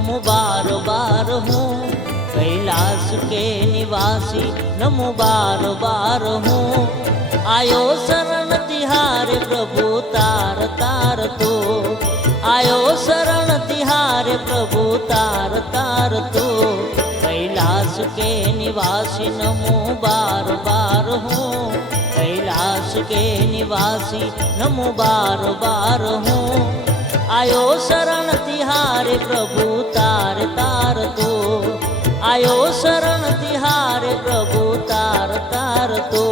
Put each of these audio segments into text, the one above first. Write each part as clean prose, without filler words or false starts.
नमो बार बार हूँ, कैलाश के निवासी नमो बार बार हूँ। आयो शरण तिहारे प्रभु तार तार तो, आयो शरण तिहारे प्रभु तार तार तो। कैलाश के निवासी नमो बार बार हूँ, कैलाश के निवासी नमो बार बार हूँ। आयो शरण तिहारे प्रभु तार तार तो, आयो शरण तिहारे प्रभु तार तार तो।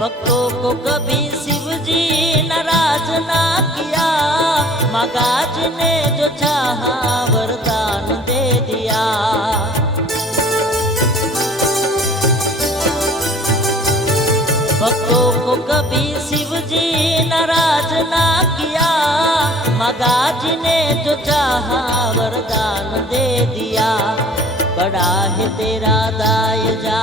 भक्तों को कभी शिव जी नाराज ना किया, मगाज ने जो चाहा वरदान दे दिया। भक्तों को कभी शिव जी नाराज ना किया, मगाज ने जो चाहा वरदान दे दिया। बड़ा है तेरा दाय जा,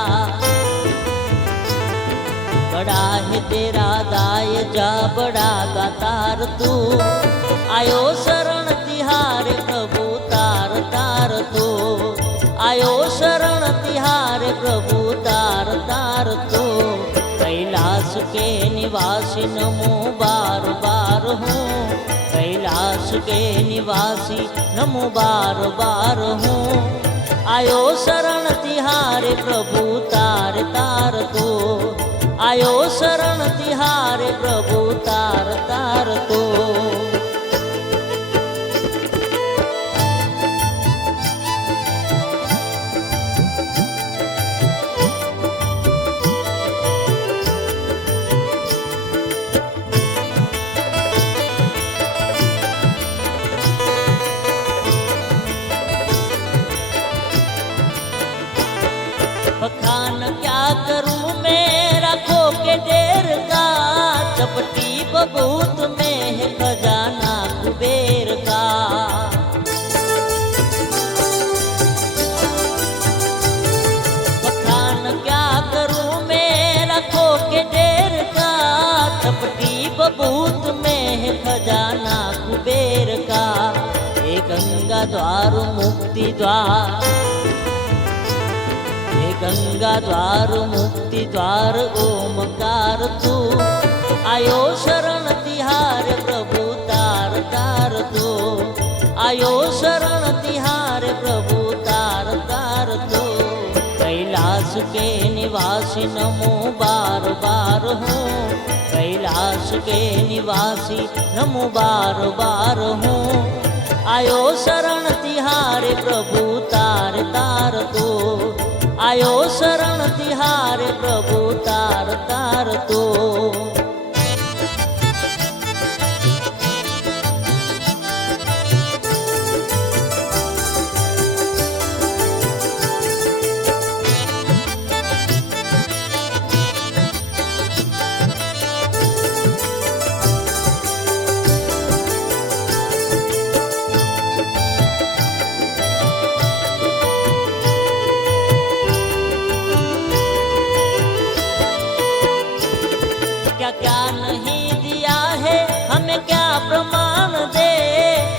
बड़ा है तेरा दाय जा, बड़ा दातार तू। आयो शरण तिहारे प्रभु तार तार तू, आयो शरण तिहारे प्रभु तार तार तू। कैलाश के निवासी नमो बार बार हूँ, कैलाश के निवासी नमो बार बार हूँ। आयो शरण तिहारे प्रभु तार तार तू, आयो शरण तिहारे प्रभु तार तार तो। बखान क्या करूं मैं रखो के देर का, चपटी बबूत में है खजाना कुबेर का। बखान क्या करूं मैं रखो के देर का, चपटी बबूत में है खजाना कुबेर का। ये गंगा द्वार मुक्ति द्वार, गंगा द्वार मुक्ति द्वार ओमकार तू। आयो शरण तिहारे प्रभु तार तार तू, आयो शरण तिहारे प्रभु तार तार तू। कैलाश के निवासी नमो बार बार हूँ, कैलाश के निवासी नमो बार बार हूँ। आयो शरण तिहारे प्रभु तार तार तू, आयो शरण तिहारे प्रभु तार तार तो। क्या क्या नहीं दिया है हमें क्या प्रमाण दे,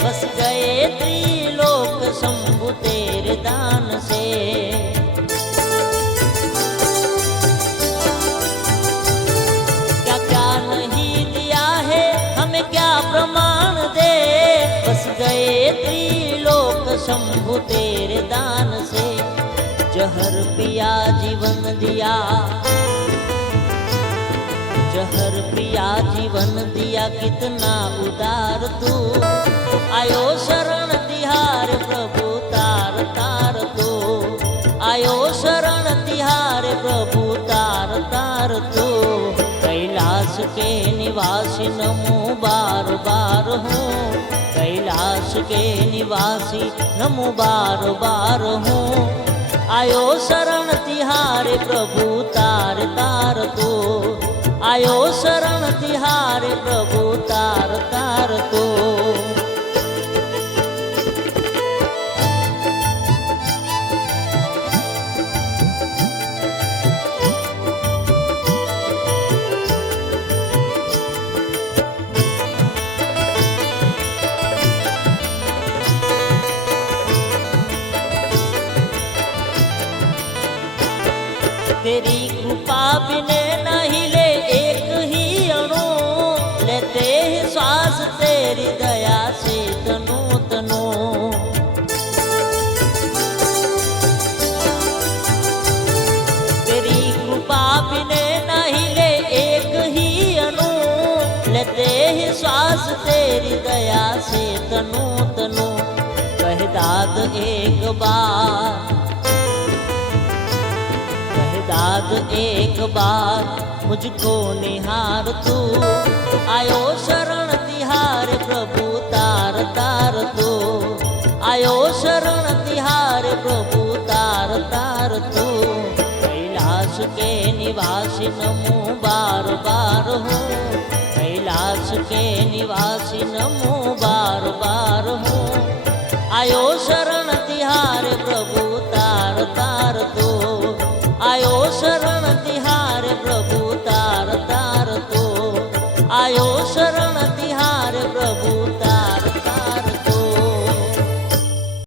बस गए त्रिलोक शंभु तेरे दान से। क्या क्या नहीं दिया है हमें क्या प्रमाण दे, बस गए त्रिलोक शंभु तेरे दान से। जहर पिया जीवन दिया, जहर पिया जीवन दिया कितना उदार तू। आयो शरण तिहारे प्रभु तार तार तू, आयो शरण तिहारे प्रभु तार तार तू। कैलाश के निवासी नमो बार बार हूँ, कैलाश के निवासी नमो बार बार हूँ। आयो शरण तिहारे प्रभु तार तार तो, आयो शरण तिहारे प्रभु तार तार तो। तेरी कृपा बिने नहीं ले एक ही अणु, लेते ही श्वास तेरी दया से तनु तनु। तेरी कृपा बिने नहीं ले एक ही अणु, लेते ही श्वास तेरी दया से तनु तनु। कह दाद एक बार, दाद एक बार मुझको निहार तू। आयो शरण तिहार प्रभु तार तार तू, आयो शरण तिहार प्रभु तार तार तू। कैलाश के निवासी नमो बार बार हूँ, कैलाश के निवासी नमो बार बार हूँ। आयो शरण तिहार प्रभु तार तार तू, आयो शरण तिहारे प्रभु तार तार तो, आयो शरण तिहारे प्रभु